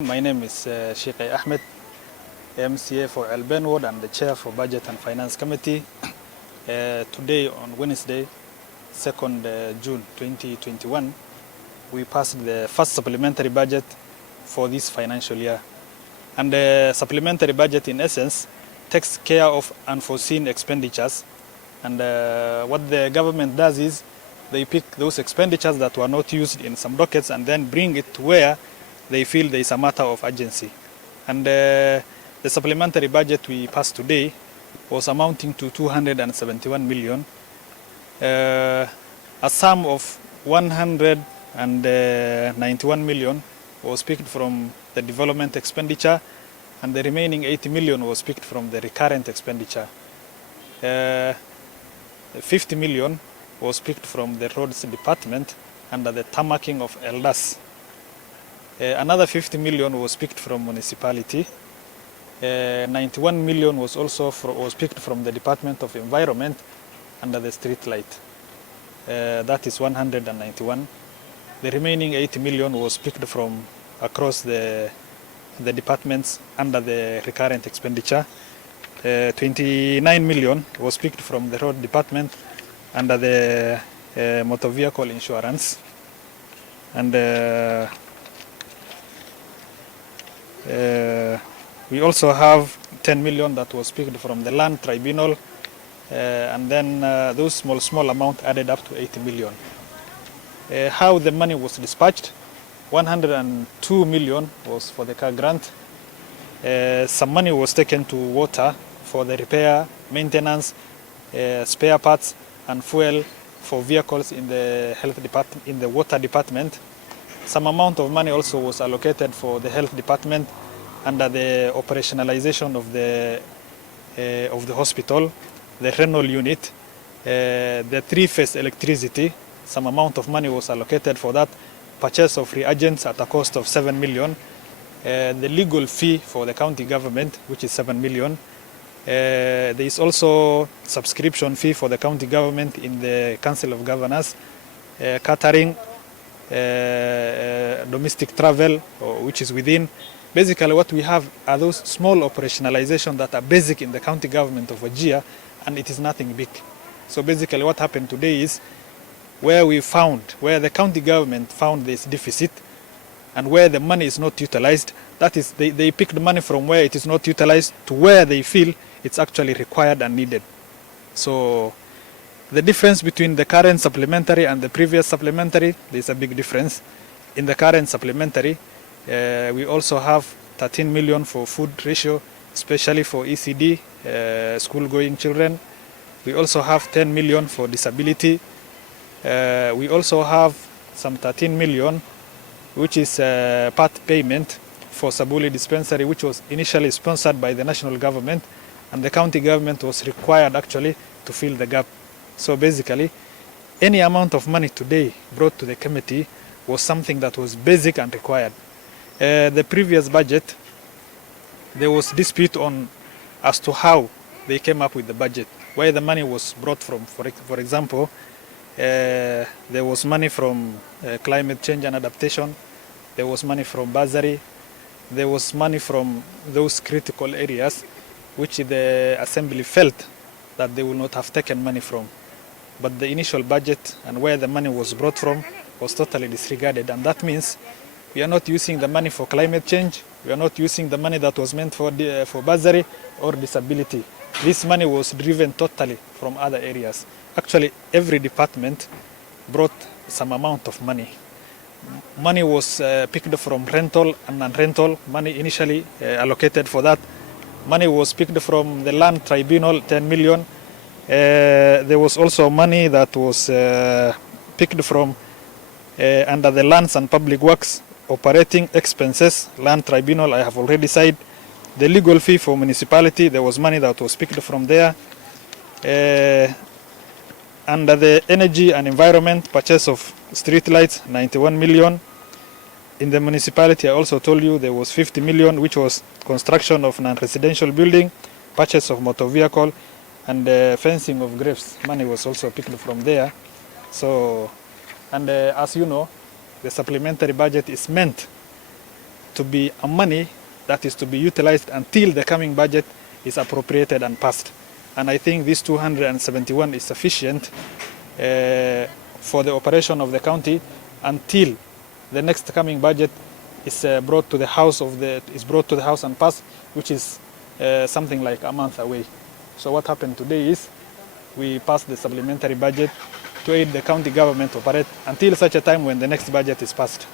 My name is Sheikh Ahmed, MCA for Alban Ward and the Chair for Budget and Finance Committee. Today on Wednesday, 2nd June 2021, we passed the first supplementary budget for this financial year. And the supplementary budget in essence takes care of unforeseen expenditures. And what the government does is they pick those expenditures that were not used in some dockets and then bring it to where they feel there is a matter of urgency. And the supplementary budget we passed today was amounting to 271 million. A sum of 191 million was picked from the development expenditure, and the remaining 80 million was picked from the recurrent expenditure. 50 million was picked from the roads department under the tarmacking of Eldas. Another 50 million was picked from municipality. 91 million was picked from the Department of Environment under the street light. That is 191. The remaining 80 million was picked from across the departments under the recurrent expenditure. 29 million was picked from the road department under the motor vehicle insurance. And we also have 10 million that was picked from the land tribunal, and then those small amount added up to 80 million. How the money was dispatched: 102 million was for the car grant. Some money was taken to water for the repair, maintenance, spare parts, and fuel for vehicles in the health department, in the water department. Some amount of money also was allocated for the health department under the operationalization of the hospital, the renal unit, the three-phase electricity. Some amount of money was allocated for that. Purchase of reagents at a cost of 7 million. The legal fee for the county government, which is 7 million. There is also subscription fee for the county government in the Council of Governors, catering, domestic travel, which is within. Basically what we have are those small operationalization that are basic in the county government of Wajir, and it is nothing big. So basically what happened today is where the county government found this deficit and where the money is not utilized, that is, they pick the money from where it is not utilized to where they feel it's actually required and needed. So the difference between the current supplementary and the previous supplementary, there's a big difference. In the current supplementary, we also have 13 million for food ratio, especially for ECD, school-going children. We also have 10 million for disability. We also have some 13 million, which is part payment for Sabuli dispensary, which was initially sponsored by the national government, and the county government was required actually to fill the gap. So basically, any amount of money today brought to the committee was something that was basic and required. The previous budget, there was dispute as to how they came up with the budget, where the money was brought from. For example, there was money from climate change and adaptation, there was money from bursary, there was money from those critical areas which the assembly felt that they would not have taken money from. But the initial budget and where the money was brought from was totally disregarded, and that means we are not using the money for climate change, we are not using the money that was meant for bursary or disability. This money was driven totally from other areas. Actually, every department brought some amount of money. Money was picked from rental and non-rental, money initially allocated for that. Money was picked from the land tribunal, 10 million. There was also money that was picked from under the lands and public works operating expenses, land tribunal, I have already said. The legal fee for municipality, there was money that was picked from there. Under the energy and environment, purchase of street lights, 91 million. In the municipality, I also told you there was 50 million, which was construction of non-residential building, purchase of motor vehicle, and fencing of graves. Money was also picked from there. So, and as you know, the supplementary budget is meant to be a money that is to be utilized until the coming budget is appropriated and passed. And I think this 271 is sufficient for the operation of the county until the next coming budget is brought to the House and passed, which is something like a month away. So what happened today is we passed the supplementary budget to aid the county government to operate until such a time when the next budget is passed.